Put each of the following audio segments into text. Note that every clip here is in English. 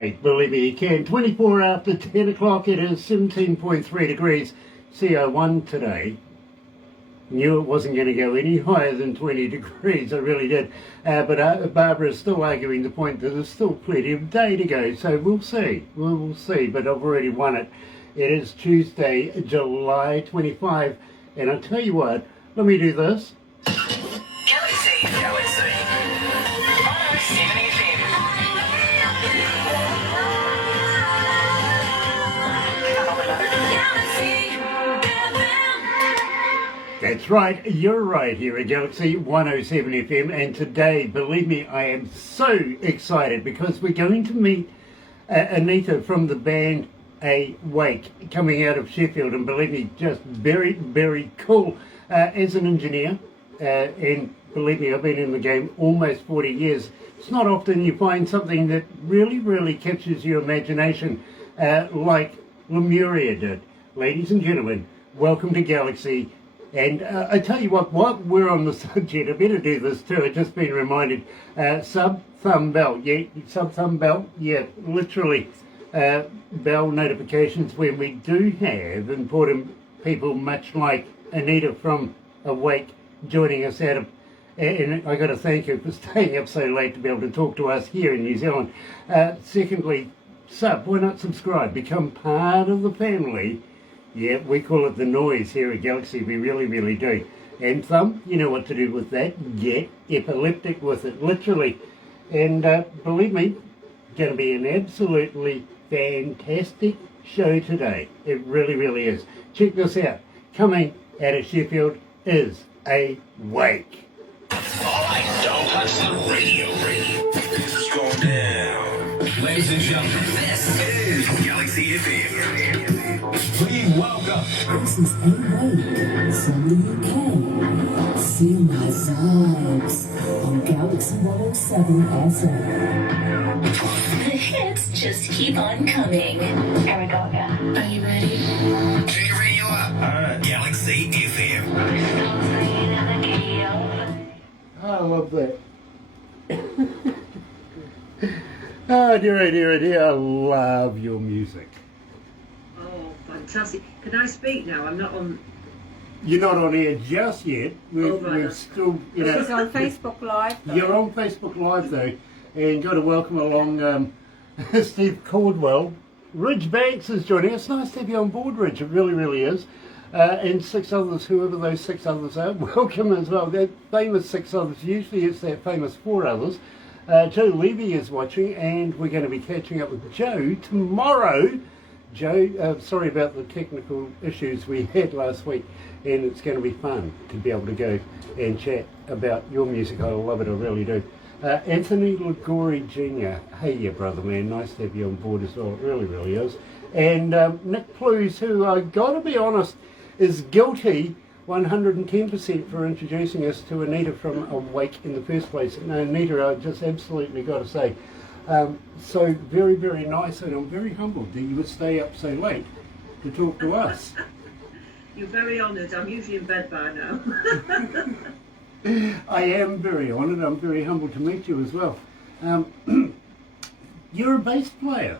Believe me, you can. 24 after 10 o'clock, it is 17.3 degrees CO1 today. Knew it wasn't going to go any higher than 20 degrees, I really did. But Barbara is still arguing the point that there's still plenty of day to go, so we'll see. We'll see, but I've already won it. It is Tuesday, July 25, and I'll tell you what, let me do this. Galaxy. 107fm. That's right, you're right here at Galaxy 107fm, and today, believe me, I am so excited because we're going to meet Anita from the band A.Wake, coming out of Sheffield, and believe me, just very, very cool. As an engineer, and believe me, I've been in the game almost 40 years. It's not often you find something that really, really captures your imagination like Lemuria did. Ladies and gentlemen, welcome to Galaxy. And I tell you what, while we're on the subject, I better do this too. I've just been reminded, sub-thumb bell, sub-thumb bell, literally bell notifications when we do have important people much like Anita from A.Wake joining us out of, and I got to thank her for staying up so late to be able to talk to us here in New Zealand. Secondly, why not subscribe? Become part of the family. Yeah, we call it the noise here at Galaxy. We really, really do. And thumb, you know what to do with that. Get epileptic with it, literally. And believe me, going to be an absolutely fantastic show today. It really, really is. Check this out. Coming out of Sheffield is A.Wake. Alright, don't touch the radio. This is going down. Ladies and gentlemen, this is Galaxy FM. Please welcome. This is A.Wake, so you can see my vibes on Galaxy 107fm. The hits just keep on coming. Here we go again. Are you ready? Turn your radio up. Galaxy FM. I love that. Oh, dear, I love your music. Oh, fantastic. Can I speak now? I'm not on... You're not on air just yet. We're still, you know... This is on Facebook Live, though. You're on Facebook Live, though, and got to welcome along Steve Caldwell. Ridge Banks is joining us. Nice to have you on board, Ridge. It really, really is. And 6 others, whoever those 6 others are, welcome as well. That famous 6 others, usually it's that famous 4 others. Joe Levy is watching, and we're going to be catching up with Joe tomorrow. Joe, sorry about the technical issues we had last week, and it's going to be fun to be able to go and chat about your music. I love it, I really do. Anthony Ligori Jr., hey, yeah, brother man, nice to have you on board as well. It really, really is. And Nick Plews, who I got to be honest, is guilty 110% for introducing us to Anita from A.Wake in the first place. And Anita, I just absolutely got to say, so very, very nice, and I'm very humbled that you would stay up so late to talk to us. You're very honoured. I'm usually in bed by now. I am very honoured. I'm very humbled to meet you as well. You're a bass player.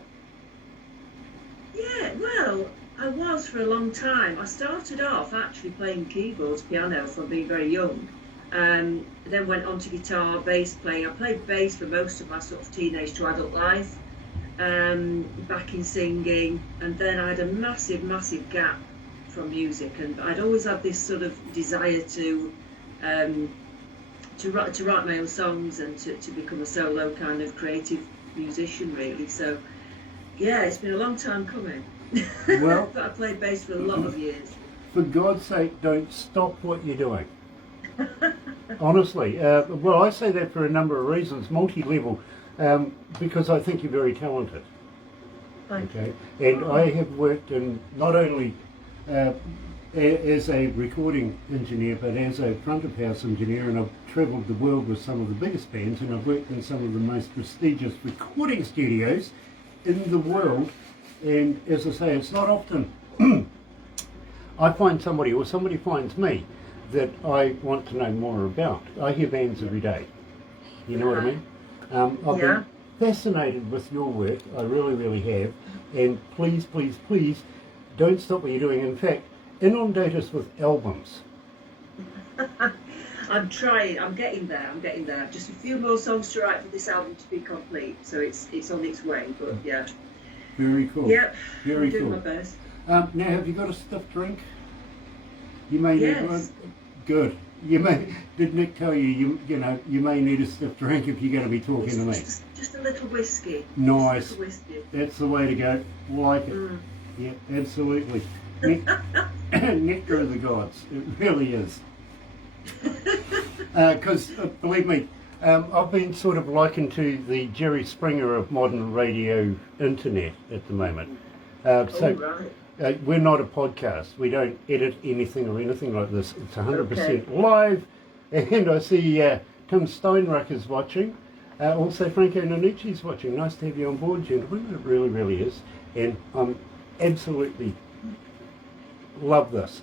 Yeah, well, I was for a long time. I started off actually playing keyboards, piano from being very young. Then went on to guitar, bass playing. I played bass for most of my sort of teenage to adult life, back in singing, and then I had a massive, massive gap from music, and I'd always had this sort of desire to write my own songs and to become a solo kind of creative musician, really. So yeah, it's been a long time coming. Well, but I played bass for a lot of years. For God's sake, don't stop what you're doing. Honestly, well, I say that for a number of reasons, multi-level, because I think you're very talented. Thank you. And I have worked in not only as a recording engineer, but as a front of house engineer, and I've travelled the world with some of the biggest bands, and I've worked in some of the most prestigious recording studios in the world. And as I say, it's not often I find somebody, or somebody finds me, that I want to know more about. I hear bands every day. You know what I mean? I've been fascinated with your work. I really, really have. And please, please, please, don't stop what you're doing. In fact, inundate us with albums. I'm trying. I'm getting there. Just a few more songs to write for this album to be complete. So it's on its way. But yeah. Very cool. Yep. Very I'm doing cool. my best. Now, have you got a stiff drink? You may need Yes. one. Good. You may. Did Nick tell you? You may need a stiff drink if you're going to be talking to me. Just a little whiskey. Nice. Just a whiskey. That's the way to go. Like it. Mm. Yeah, absolutely. Nectar of the gods. It really is. Because, believe me, I've been sort of likened to the Jerry Springer of modern radio internet at the moment. Right. We're not a podcast. We don't edit anything or anything like this. It's 100% live. And I see Tim Steinruck is watching. Also Franco Nanucci's watching. Nice to have you on board, gentlemen. It really, really is. And I'm absolutely love this.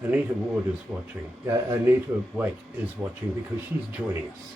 Anita Ward is watching. Anita A.Wake is watching because she's joining us.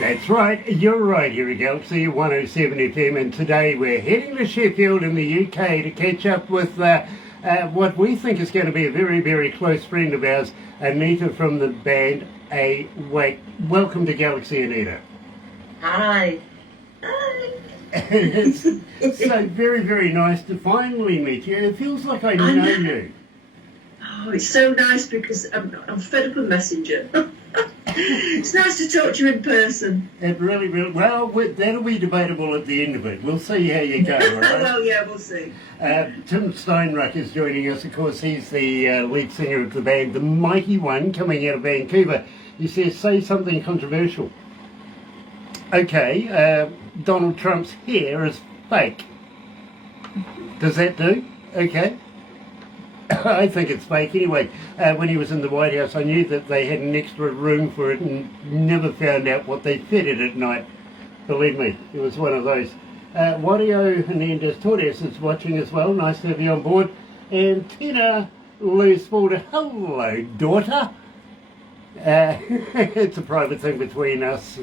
That's right, you're right here at Galaxy 107 FM, and today we're heading to Sheffield in the UK to catch up with what we think is going to be a very, very close friend of ours, Anita from the band A.Wake. Welcome to Galaxy, Anita. Hi. It's so very, very nice to finally meet you. It feels like I know you. Oh, it's so nice because I'm fed up with Messenger. It's nice to talk to you in person. It really, really, well, that'll be debatable at the end of it. We'll see how you go, all right? Well, yeah, we'll see. Tim Steinruck is joining us. Of course, he's the lead singer of the band, the Mighty One, coming out of Vancouver. He says, say something controversial. Okay, Donald Trump's hair is fake. Does that do? Okay. I think it's fake anyway. When he was in the White House, I knew that they had an extra room for it and never found out what they fed it at night. Believe me, it was one of those. Wario Hernandez Torres is watching as well. Nice to have you on board. And Tina Lewisboulder, hello, daughter. It's a private thing between us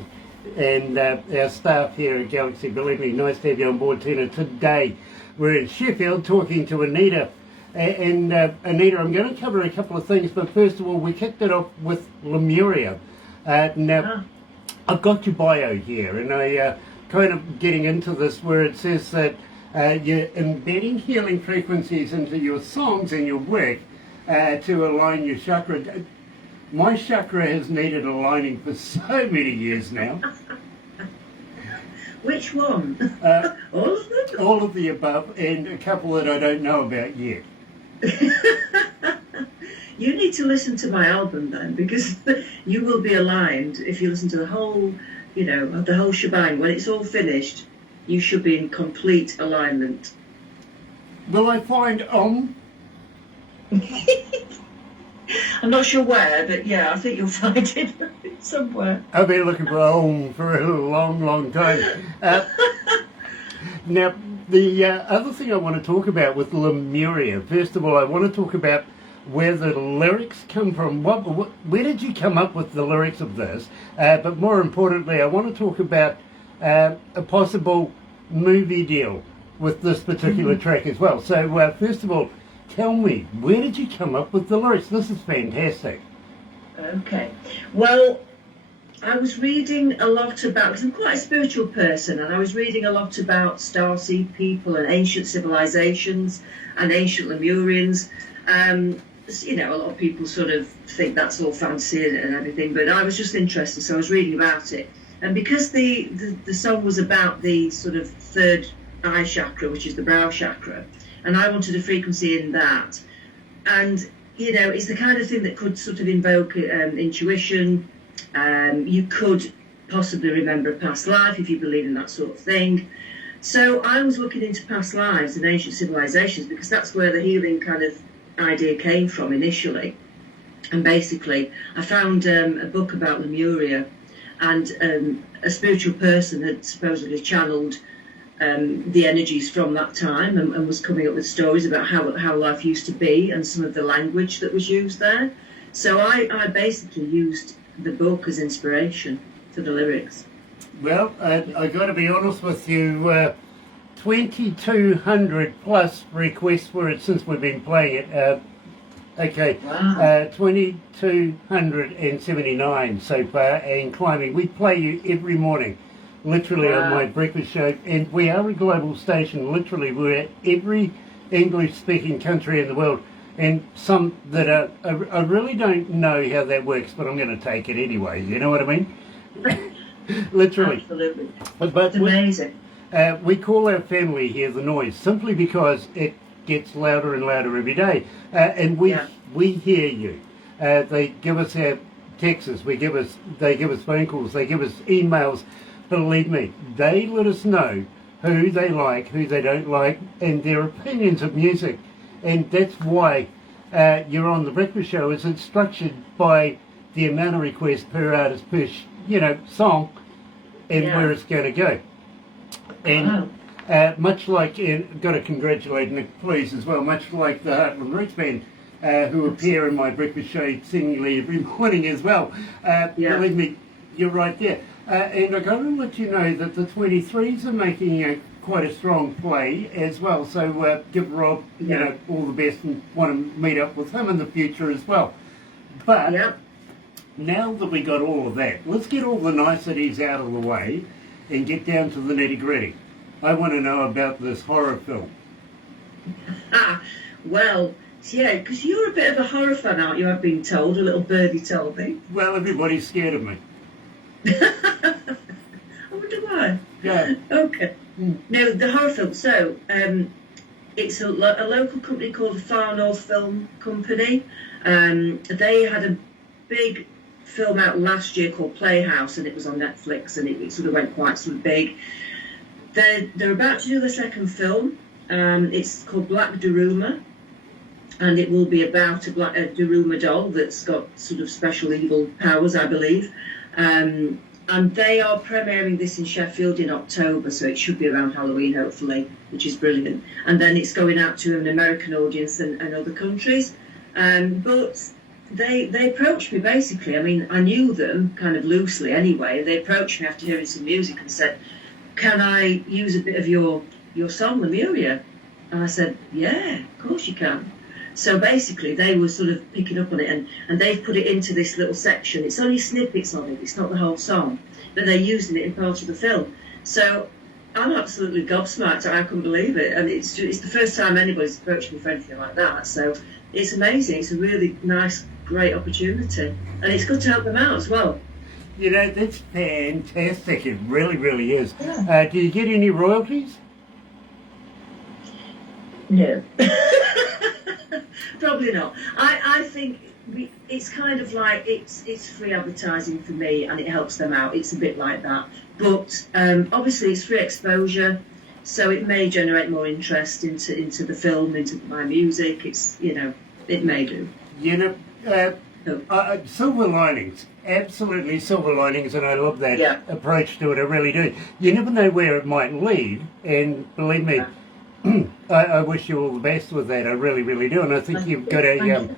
and our staff here at Galaxy. Believe me, nice to have you on board, Tina. Today we're in Sheffield talking to Anita. And Anita, I'm going to cover a couple of things, but first of all, we kicked it off with Lemuria. Now, I've got your bio here, and I kind of getting into this where it says that you're embedding healing frequencies into your songs and your work to align your chakra. My chakra has needed aligning for so many years now. Which one? All of them? All of the above, and a couple that I don't know about yet. You need to listen to my album then, because you will be aligned if you listen to the whole, the whole shebang. When it's all finished, you should be in complete alignment. Will I find I'm not sure where, but yeah, I think you'll find it somewhere. I've been looking for a home for a long, long time. Now, the other thing I want to talk about with Lemuria, first of all, I want to talk about where the lyrics come from. Where did you come up with the lyrics of this? But more importantly, I want to talk about a possible movie deal with this particular track as well. So, first of all, tell me, where did you come up with the lyrics? This is fantastic. Okay. Well, I was reading a lot about, because I'm quite a spiritual person, and I was reading a lot about starseed people and ancient civilizations and ancient Lemurians. A lot of people sort of think that's all fantasy and everything, but I was just interested, so I was reading about it. And because the song was about the sort of third eye chakra, which is the brow chakra, and I wanted a frequency in that, and you know, it's the kind of thing that could sort of invoke intuition. You could possibly remember a past life if you believe in that sort of thing. So I was looking into past lives and ancient civilizations because that's where the healing kind of idea came from initially. And basically, I found a book about Lemuria, and a spiritual person had supposedly channeled the energies from that time and was coming up with stories about how life used to be and some of the language that was used there. So I basically used the book as inspiration for the lyrics. Well, I got to be honest with you, 2,200 plus requests for it since we've been playing it. Okay, Wow. 2,279 so far and climbing. We play you every morning, literally on my breakfast show, and we are a global station. Literally, we're at every English-speaking country in the world, and some that I really don't know how that works, but I'm going to take it anyway. You know what I mean? Literally. Absolutely. But It's amazing. we call our family here the noise simply because it gets louder and louder every day, and we hear you. They give us our texts, they give us phone calls, they give us emails. Believe me, they let us know who they like, who they don't like, and their opinions of music. And that's why you're on the breakfast show. Is it's structured by the amount of requests per artist per song, and where it's going to go. And much like, and got to congratulate Nick, please, as well, much like the Heartland Roots Band, who appear in my breakfast show seemingly every morning as well. Believe me, you're right there. And I've got to let you know that the 23s are making quite a strong play as well. So give Rob, all the best, and want to meet up with him in the future as well. But now that we got all of that, let's get all the niceties out of the way and get down to the nitty-gritty. I want to know about this horror film. Well, yeah, because you're a bit of a horror fan, aren't you? I've been told. A little birdie told me. Well, everybody's scared of me. I wonder why. Yeah. Okay. No, the horror film. So, it's a local company called the Far North Film Company. They had a big film out last year called Playhouse, and it was on Netflix, and it sort of went quite sort of big. They're about to do the second film. It's called Black Daruma, and it will be about a Daruma doll that's got sort of special evil powers, I believe. And they are premiering this in Sheffield in October, so it should be around Halloween, hopefully, which is brilliant. And then it's going out to an American audience and other countries. But they approached me, basically. I mean, I knew them kind of loosely anyway. They approached me after hearing some music and said, can I use a bit of your song, Lemuria? And I said, yeah, of course you can. So basically, they were sort of picking up on it, and they've put it into this little section. It's only snippets of it, it's not the whole song, but they're using it in part of the film. So I'm absolutely gobsmacked. I couldn't believe it, and it's the first time anybody's approached me for anything like that. So it's amazing. It's a really nice, great opportunity, and it's good to help them out as well. You know, that's fantastic. It really, really is. Yeah. Do you get any royalties? No. Probably not. I think it's kind of like it's free advertising for me, and it helps them out. It's a bit like that. But obviously it's free exposure, so it may generate more interest into the film, into my music. It's, it may do. Silver linings, absolutely silver linings, and I love that approach to it. I really do. You never know where it might lead, and believe me, I wish you all the best with that. I really, really do, and I think you've got an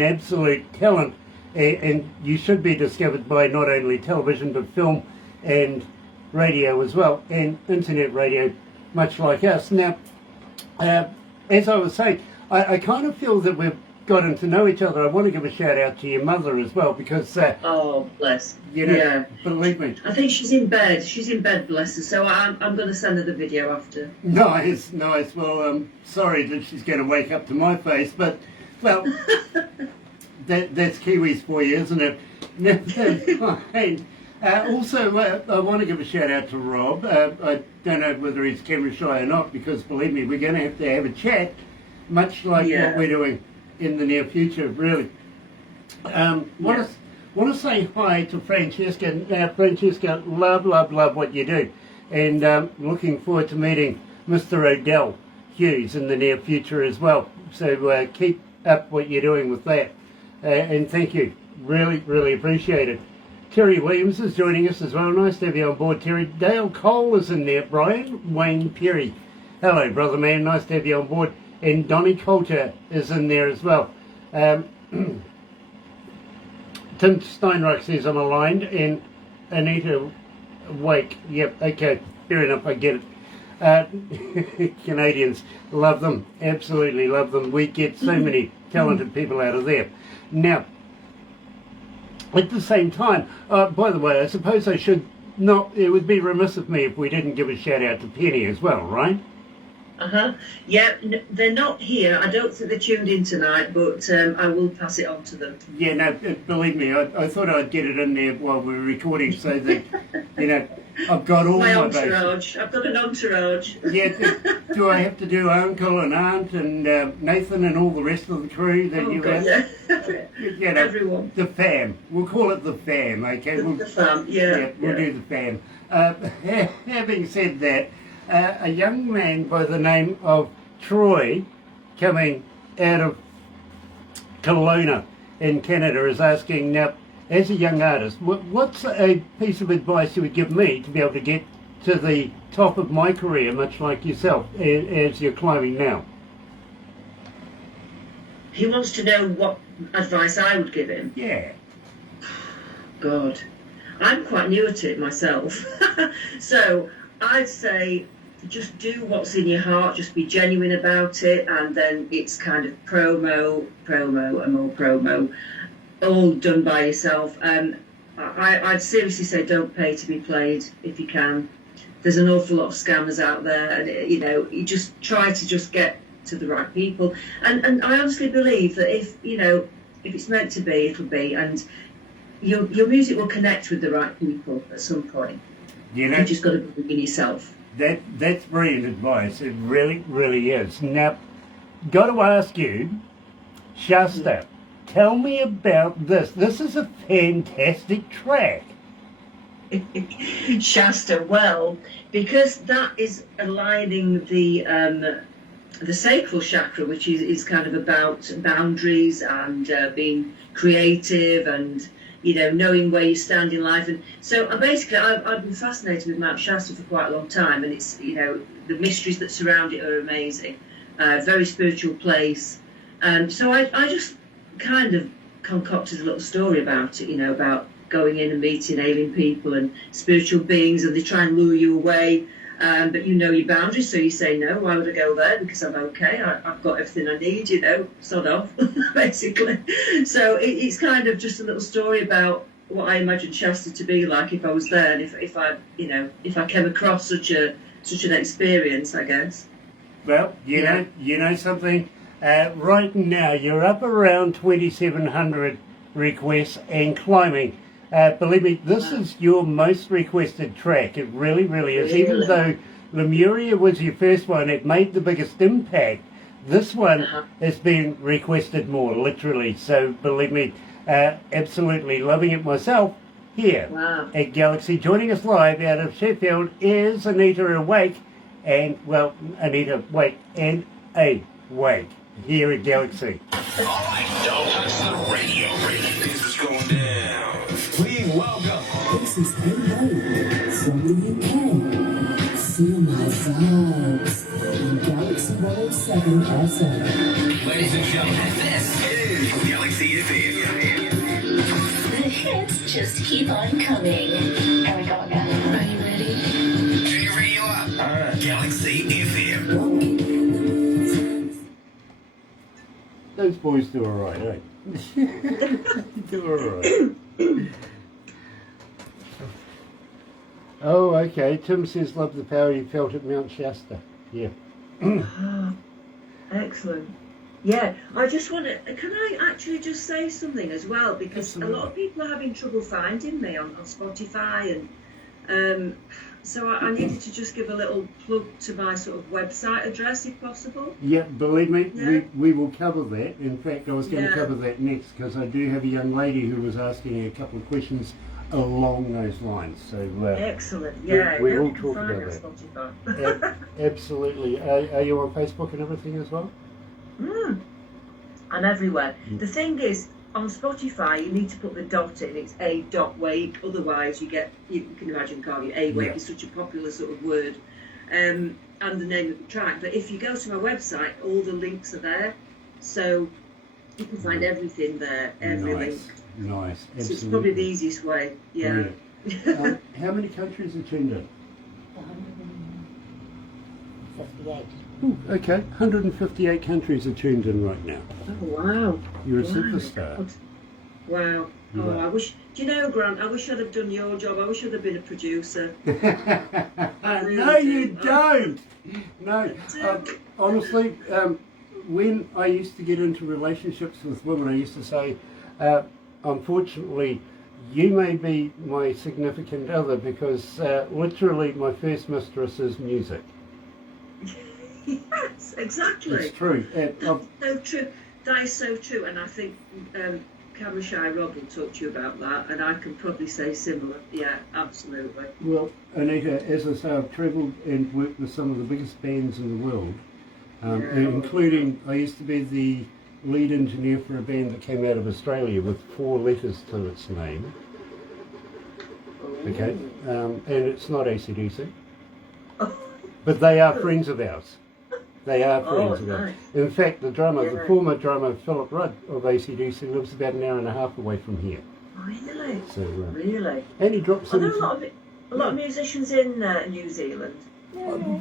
absolute talent, and you should be discovered by not only television but film and radio as well, and internet radio, much like us. Now, as I was saying, I kind of feel that we've gotten to know each other. I want to give a shout out to your mother as well, because oh, bless. Believe me, I think she's in bed. Bless her. So I'm going to send her the video after. Nice. Well, I'm sorry that she's going to wake up to my face, but well, that's Kiwis for you, isn't it? Now, that's fine. Also, I want to give a shout out to Rob. I don't know whether he's camera shy or not, because believe me, we're going to have a chat, much like what we're doing in the near future, really. Want to say hi to Francesca. Now, Francesca, love what you do. And looking forward to meeting Mr. Odell Hughes in the near future as well. So keep up what you're doing with that. And thank you. Really appreciate it. Terry Williams is joining us as well. Nice to have you on board, Terry. Dale Cole is in there. Brian Wayne Perry. Hello, brother man. Nice to have you on board. And Donnie Coulter is in there as well. Tim Steinreich says I'm aligned. And Anita Wake. Yep, okay. Fair enough. I get it. Canadians, love them. Absolutely love them. We get so many talented people out of there. Now, at the same time, by the way, I suppose I should not, it would be remiss of me if we didn't give a shout out to Penny as well, right? Yeah, they're not here. I don't think they're tuned in tonight, but I will pass it on to them. Yeah, no, believe me, I thought I'd get it in there while we were recording so that, you know, I've got all my entourage. I've got an entourage. Yeah, do I have to do uncle and aunt and Nathan and all the rest of the crew that you have? Yeah. You know, everyone. The fam. We'll call it the fam, okay? The fam, yeah. We'll do the fam. Having said that, a young man by the name of Troy, coming out of Kelowna in Canada, is asking, now, as a young artist, what's a piece of advice you would give me to be able to get to the top of my career, much like yourself, as you're climbing now? He wants to know what advice I would give him. Yeah. God, I'm quite new at it myself. So I'd say just do what's in your heart, just be genuine about it, and then it's kind of promo, and more promo, all done by yourself. I'd seriously say don't pay to be played if you can. There's an awful lot of scammers out there, and you know, you just try to just get to the right people. And I honestly believe that if it's meant to be, it'll be, and your music will connect with the right people at some point. You just got to believe in yourself. That's brilliant advice. It really is. Now, got to ask you, Shasta, tell me about this. This is a fantastic track. Shasta, well, because that is aligning the sacral chakra, which is kind of about boundaries and being creative and, you know, knowing where you stand in life. And so I've been fascinated with Mount Shasta for quite a long time, and it's, you know, the mysteries that surround it are amazing. Very spiritual place. So I just kind of concocted a little story about it, you know, about going in and meeting alien people and spiritual beings, and they try and lure you away. But you know your boundaries, so you say, no, why would I go there? Because I'm okay, I've got everything I need, you know, sod off, basically. So it's kind of just a little story about what I imagine Shasta to be like if I was there, and if I came across such an experience, I guess. Well, you know something, right now you're up around 2,700 requests and climbing. Believe me, this is your most requested track. It really is. Really? Even though Lemuria was your first one, it made the biggest impact. This one has been requested more, literally. So believe me, absolutely loving it myself here at Galaxy. Joining us live out of Sheffield is Anita A.Wake and A.Wake here at Galaxy. All right, don't touch the radio. This is going down. Please welcome. This is A.Wake from the UK. Feel my vibes on Galaxy 107 FM. Ladies and gentlemen, this is Galaxy FM. The hits just keep on coming. Here we go again. Are you ready? Turn your radio up. Galaxy FM. Those boys do alright, eh? Do alright. Oh, okay. Tim says, love the power you felt at Mount Shasta. Yeah. Excellent. Yeah, I just want to. Can I actually just say something as well? Because Absolutely. a lot of people are having trouble finding me on Spotify, and so I needed to just give a little plug to my sort of website address, if possible. Yeah, believe me, Yeah. we will cover that. In fact, I was going to Yeah. cover that next because I do have a young lady who was asking a couple of questions along those lines. So Excellent. Yeah, we yeah, will you can talk find about me that. on Spotify. Absolutely. Are you on Facebook and everything as well? I'm everywhere. The thing is, on Spotify, you need to put the dot in. It's A.Wake. Otherwise, you can imagine, can't you? A.Wake Yeah. is such a popular sort of word, and the name of the track. But if you go to my website, all the links are there, so you can find everything there. Every link. Nice. So Absolutely. it's probably the easiest way. Yeah. Brilliant. How many countries are tuned in? 158. Ooh, okay, 158 countries are tuned in right now. Oh wow. You're a Wow. superstar. Wow. You Oh, are. I wish. Do you know, Grant? I wish I'd have done your job. I wish I'd have been a producer. really No, you do. don't. No, do. honestly, when I used to get into relationships with women, I used to say, unfortunately, you may be my significant other because literally my first mistress is music. Yes, exactly. It's true. That's so true. That is so true, and I think Camera Shy Rob will talk to you about that, and I can probably say similar. Yeah, absolutely. Well, Anita, as I say, I've travelled and worked with some of the biggest bands in the world, including, I used to be the lead engineer for a band that came out of Australia with 4 letters to its name. Okay, and it's not AC/DC, but they are friends of ours. They are friends of ours. Nice. In fact, the drummer, the Yeah. former drummer, Philip Rudd of AC/DC, lives about an hour and a half away from here. Really? So, Really? and he drops Are there in. a lot of musicians in New Zealand?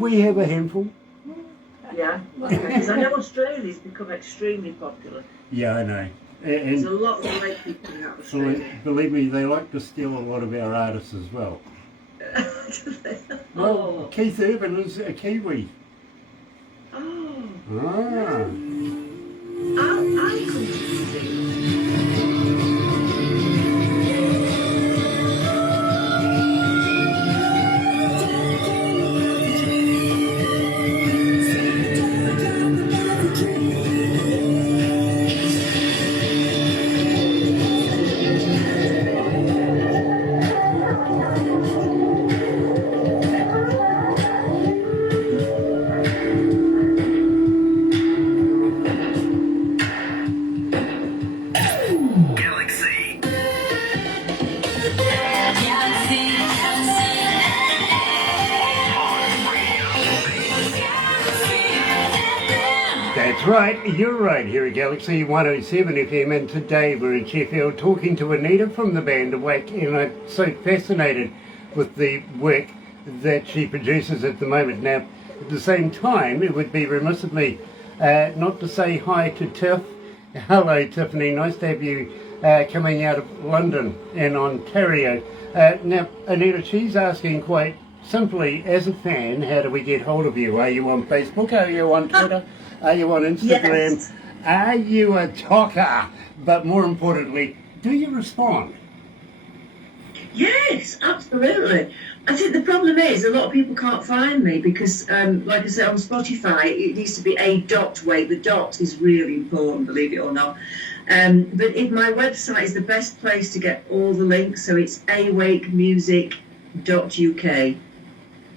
We have a handful. Yeah. Because I know Australia's become extremely popular. Yeah, I know. There's a And lot of great people in Australia. believe me, they like to steal a lot of our artists as well. Well, Oh. Keith Urban is a Kiwi. Oh. Ah. I come to New Zealand. Galaxy. That's right, you're right here at Galaxy 107 FM, and today we're in Sheffield talking to Anita from the band A.Wake, and I'm so fascinated with the work that she produces at the moment. Now, at the same time, it would be remiss of me not to say hi to Tiff. Hello, Tiffany, nice to have you coming out of London and Ontario. Now, Anita, she's asking quite simply, as a fan, how do we get hold of you? Are you on Facebook? Are you on Twitter? Are you on Instagram? Yes. Are you a talker? But more importantly, do you respond? Yes, absolutely. I think the problem is a lot of people can't find me because, like I said, on Spotify, it needs to be A.Wake. The dot is really important, believe it or not. But my website is the best place to get all the links, so it's awakemusic.uk.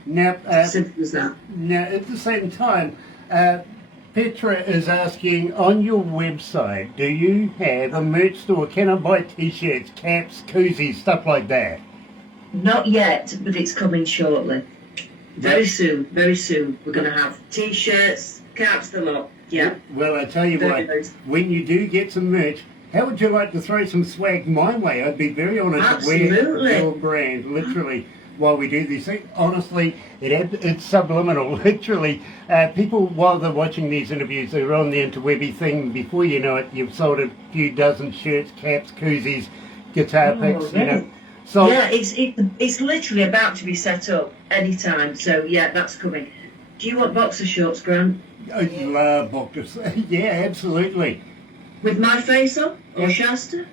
Now, Simple as that. now, at the same time, Petra is asking, on your website, do you have a merch store? Can I buy t-shirts, caps, koozies, stuff like that? Not yet, but it's coming shortly. Very soon, very soon. We're going to have T-shirts, caps, the lot. Yeah. Well, I tell you Very what, nice. when you do get some merch, how would you like to throw some swag my way? I'd be very honoured to wear Absolutely. your brand, literally, while we do these things. Honestly, it's subliminal, literally. People, while they're watching these interviews, they're on the interwebby thing. Before you know it, you've sold a few dozen shirts, caps, koozies, guitar picks, you know. So, Yeah, it's literally about to be set up anytime. So yeah, that's coming. Do you want boxer shorts, Grant? I love boxers. Yeah, absolutely. With my face on? Or Shasta?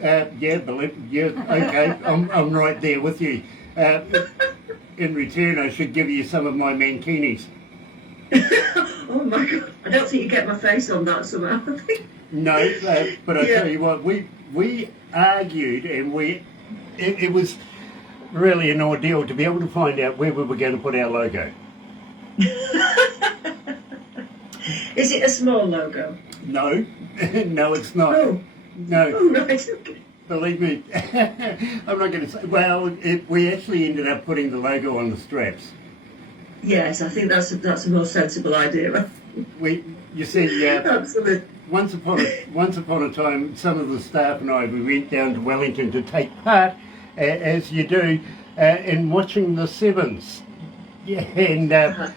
Yeah, okay, I'm right there with you. In return, I should give you some of my mankinis. Oh my God! I don't think you get my face on that somehow. No, but I Yeah. tell you what, we argued, and it was really an ordeal to be able to find out where we were going to put our logo. Is it a small logo? No, no, it's not. Oh, No, oh right. Okay. believe me, I'm not going to say. Well, we actually ended up putting the logo on the straps. Yes, I think that's a more sensible idea. You see, Absolutely. once upon a time, some of the staff and we went down to Wellington to take part, as you do, in watching the Sevens. Yeah, and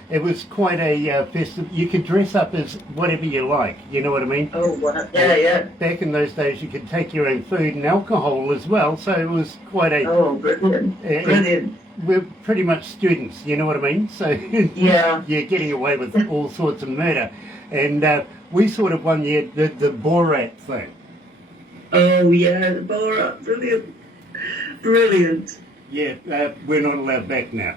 it was quite a festive. You could dress up as whatever you like. You know what I mean? Oh, wow. Yeah. Back in those days, you could take your own food and alcohol as well. So it was quite a. Oh, brilliant. Brilliant. We're pretty much students. You know what I mean? So Yeah. you're getting away with all sorts of murder, and we sort of one year did the Borat thing. Oh, yeah, the Borat. Brilliant. Brilliant. Yeah, we're not allowed back now.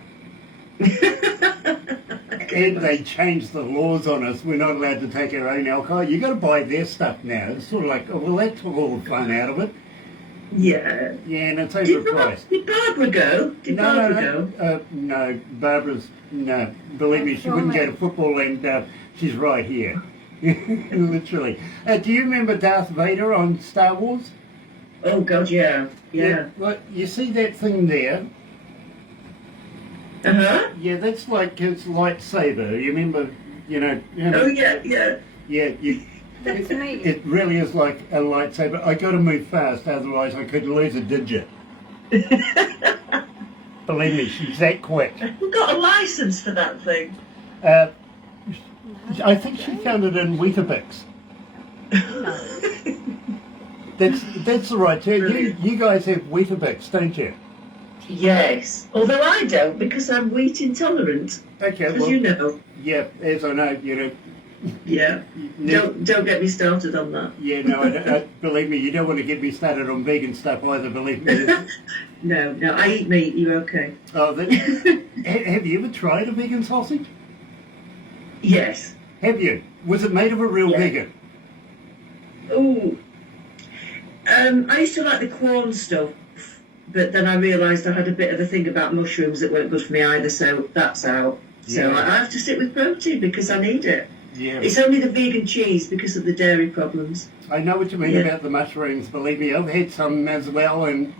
And they changed the laws on us. We're not allowed to take our own alcohol. You got to buy their stuff now. It's sort of like, oh, well, that took all the fun out of it. Yeah. Yeah, and it's overpriced. Did Barbara go? Did Barbara go? No, Barbara's, no. Believe me, she wouldn't go to football, and she's right here. Literally. Do you remember Darth Vader on Star Wars? Oh, God, yeah. Yeah. Well, you see that thing there? Uh-huh. Yeah, that's like his lightsaber. You remember, Oh, yeah. Yeah, it really is like a lightsaber. I got to move fast, otherwise I could lose a digit. Believe me, she's that quick. We've got a license for that thing. I think she found it in Weetabix. That's the right term. You guys have Weetabix, don't you? Yes. Although I don't, because I'm wheat intolerant. Okay, As well, you know. yeah, as I know, Yeah. Don't get me started on that. Yeah, no, I believe me, you don't want to get me started on vegan stuff either, believe me. No, I eat meat, you're okay. Oh, have you ever tried a vegan sausage? Yes. Have you? Was it made of a real vegan? Ooh. I used to like the corn stuff, but then I realised I had a bit of a thing about mushrooms that weren't good for me either, so that's out. So Yeah. I have to stick with protein because I need it. Yeah. It's only the vegan cheese because of the dairy problems. I know what you mean about the mushrooms, believe me, I've had some as well, and,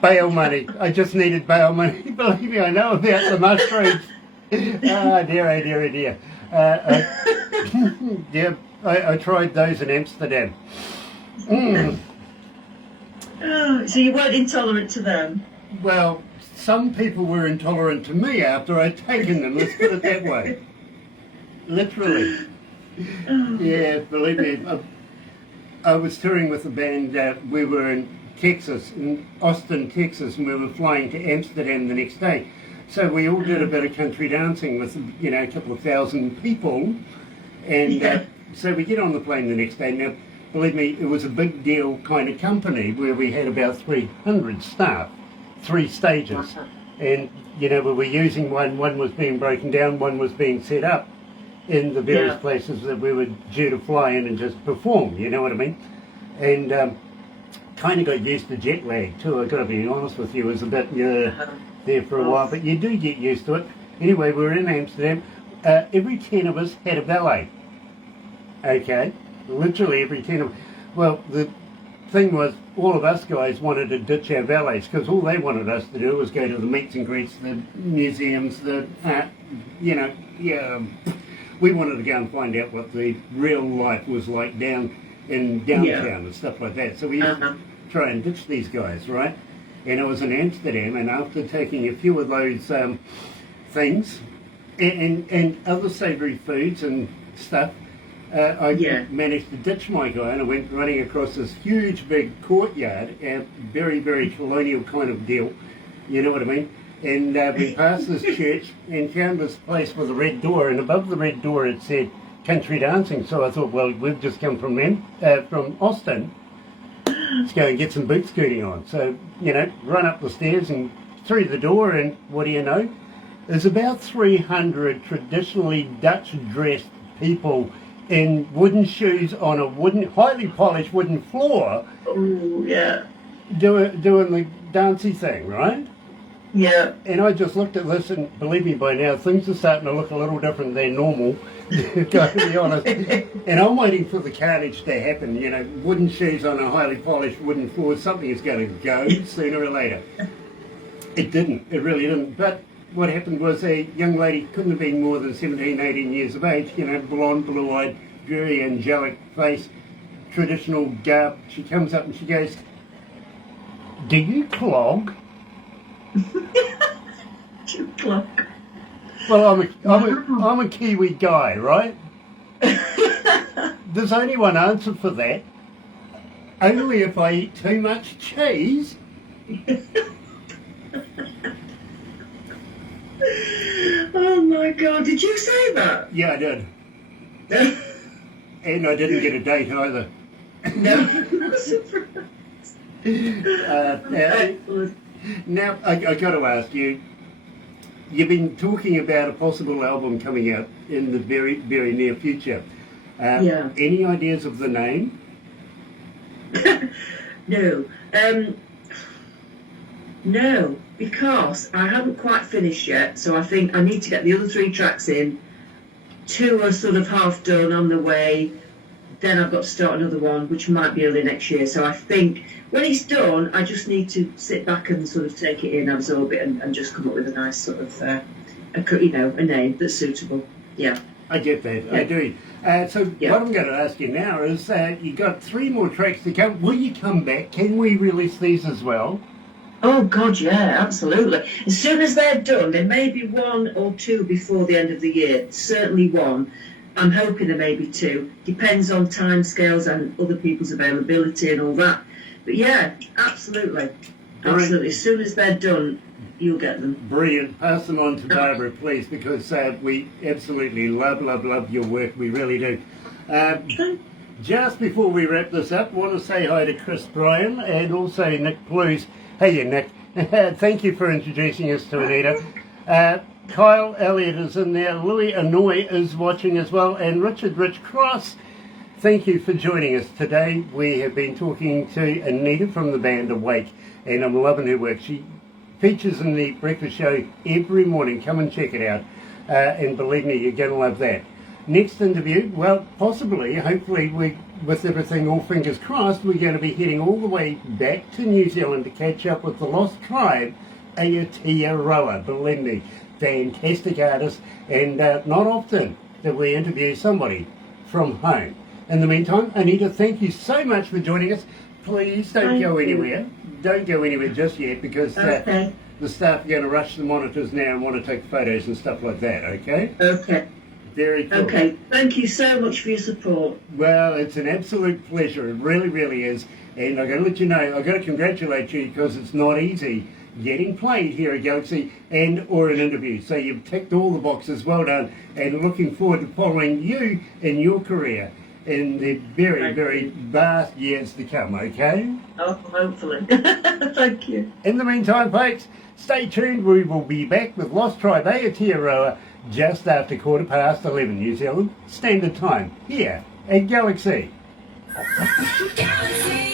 bail money. I just needed bail money. Believe me, I know about the mushrooms. Oh, dear. Yeah, I tried those in Amsterdam. Oh, so you weren't intolerant to them? Well, some people were intolerant to me after I'd taken them, let's put it that way. Literally. Yeah, believe me, I was touring with a band, we were in Texas, in Austin, Texas, and we were flying to Amsterdam the next day. So we all did a bit of country dancing with, a couple of thousand people, and so we get on the plane the next day. Now, believe me, it was a big deal kind of company where we had about 300 staff, 3 stages, and we were using one was being broken down, one was being set up in the various places that we were due to fly in and just perform, you know what I mean? And kind of got used to jet lag too, I've got to be honest with you, it was a bit there for a while, but you do get used to it. Anyway, we were in Amsterdam, every 10 of us had a valet, okay? Literally every 10 of us. Well, the thing was, all of us guys wanted to ditch our valets because all they wanted us to do was go to the meets and greets, the museums, we wanted to go and find out what the real life was like down in downtown and stuff like that. So we used to try and ditch these guys, right? And I was in Amsterdam, and after taking a few of those things and other savoury foods and stuff, I managed to ditch my guy, and I went running across this huge big courtyard, a very, very colonial kind of deal, you know what I mean? And we passed this church and found this place with a red door, and above the red door it said country dancing. So I thought, well, we've just come from Austin. Let's go and get some boot scooting on. So, run up the stairs and through the door, and what do you know? There's about 300 traditionally Dutch dressed people in wooden shoes on a highly polished wooden floor. Oh, yeah. Doing the dancey thing, right? Yeah. And I just looked at this, and believe me, by now things are starting to look a little different than normal, got to be honest. And I'm waiting for the carnage to happen, wooden shoes on a highly polished wooden floor. Something is going to go sooner or later. It didn't, it really didn't. But what happened was a young lady, couldn't have been more than 17, 18 years of age, blonde, blue-eyed, very angelic face, traditional garb. She comes up and she goes, "Do you clog?" Clock. Well, I'm a Kiwi guy, right? There's only one answer for that. Only if I eat too much cheese. Oh my God! Did you say that? Yeah, I did. And I didn't get a date either. No. Now, I got to ask you, you've been talking about a possible album coming out in the very, very near future. Yeah. Any ideas of the name? No. No, because I haven't quite finished yet, so I think I need to get the other 3 tracks in. 2 are sort of half done on the way. Then I've got to start another one, which might be early next year. So I think when it's done, I just need to sit back and sort of take it in, absorb it, and just come up with a nice sort of, a name that's suitable. Yeah. I get that, Yeah. I do. So what I'm going to ask you now is, you got 3 more tracks to come. Will you come back? Can we release these as well? Oh, God, yeah, absolutely. As soon as they're done, there may be 1 or 2 before the end of the year. Certainly 1. I'm hoping there may be 2. Depends on timescales and other people's availability and all that. But yeah, absolutely. Absolutely. As soon as they're done, you'll get them. Brilliant. Pass them on to Barbara, please, because we absolutely love your work. We really do. Just before we wrap this up, I want to say hi to Chris Bryan and also Nick Blues. Hey, Nick. Thank you for introducing us to Anita. Kyle Elliott is in there. Louis Anoy is watching as well. And Richard Rich Cross, thank you for joining us today. We have been talking to Anita from the band A.Wake, and I'm loving her work. She features in the breakfast show every morning. Come and check it out. And believe me, you're going to love that. Next interview, well, possibly, hopefully, with everything all fingers crossed, we're going to be heading all the way back to New Zealand to catch up with the Lost Tribe, Aotearoa. Believe me, fantastic artist, and not often that we interview somebody from home. In the meantime, Anita, thank you so much for joining us. Please don't go anywhere. Don't go anywhere just yet, because the staff are going to rush the monitors now and want to take photos and stuff like that, okay? Okay. Very cool. Okay, thank you so much for your support. Well, it's an absolute pleasure. It really, really is. And I've got to let you know, I've got to congratulate you, because it's not easy getting played here at Galaxy or an interview. So you've ticked all the boxes. Well done. And looking forward to following you in your career in the very, very vast years to come, okay? Oh, hopefully. Thank you. In the meantime, folks, stay tuned. We will be back with Lost Tribe Aotearoa just after 11:15 New Zealand Standard Time here at Galaxy. Galaxy.